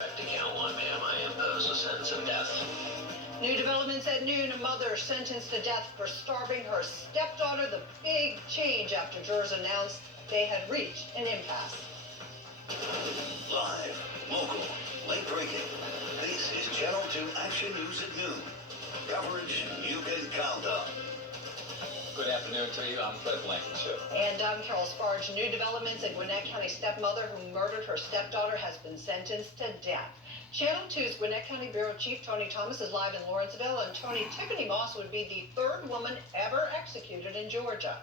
To count one, ma'am, I impose a sentence of death. New developments at noon. A mother sentenced to death for starving her stepdaughter. The big change after jurors announced they had reached an impasse. Live, local, late breaking. This is Channel 2 Action News at noon. Coverage you can count on. Good afternoon to you. I'm Fred Blankenship. And I'm Carol Sparge. New developments. A Gwinnett County stepmother who murdered her stepdaughter has been sentenced to death. Channel 2's Gwinnett County Bureau Chief Tony Thomas is live in Lawrenceville. And Tony, Tiffany Moss would be the third woman ever executed in Georgia.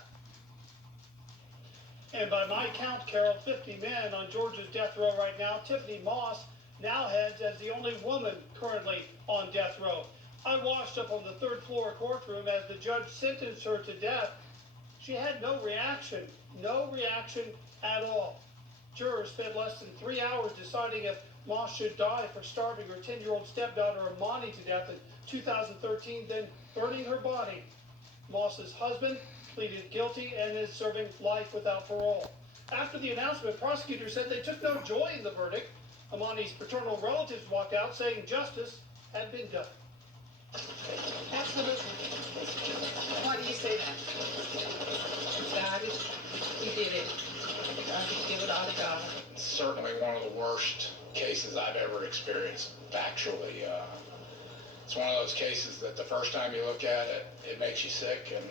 And by my count, Carol, 50 men on Georgia's death row right now. Tiffany Moss now heads as the only woman currently on death row. I washed up on the third floor courtroom as the judge sentenced her to death. She had no reaction at all. Jurors spent less than 3 hours deciding if Moss should die for starving her 10-year-old stepdaughter Amani to death in 2013, then burning her body. Moss's husband pleaded guilty and is serving life without parole. After the announcement, prosecutors said they took no joy in the verdict. Amani's paternal relatives walked out saying justice had been done. Absolutely. Why do you say that? God, he did it. God, just give it all to God. It's certainly one of the worst cases I've ever experienced, factually. It's one of those cases that the first time you look at it, it makes you sick, and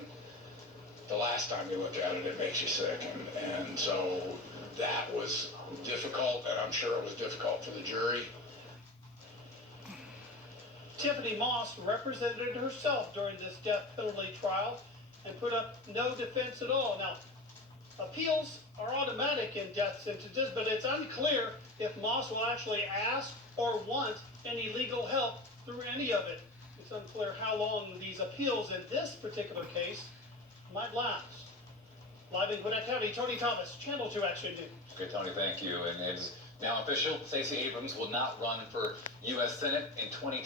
the last time you look at it, it makes you sick. And so that was difficult, and I'm sure it was difficult for the jury. Tiffany Moss represented herself during this death penalty trial and put up no defense at all. Now, appeals are automatic in death sentences, but it's unclear if Moss will actually ask or want any legal help through any of it. It's unclear how long these appeals in this particular case might last. Live in Gwinnett County, Tony Thomas, Channel 2 Action News. Okay, Tony, thank you. And it's now official, Stacey Abrams will not run for U.S. Senate in 2020.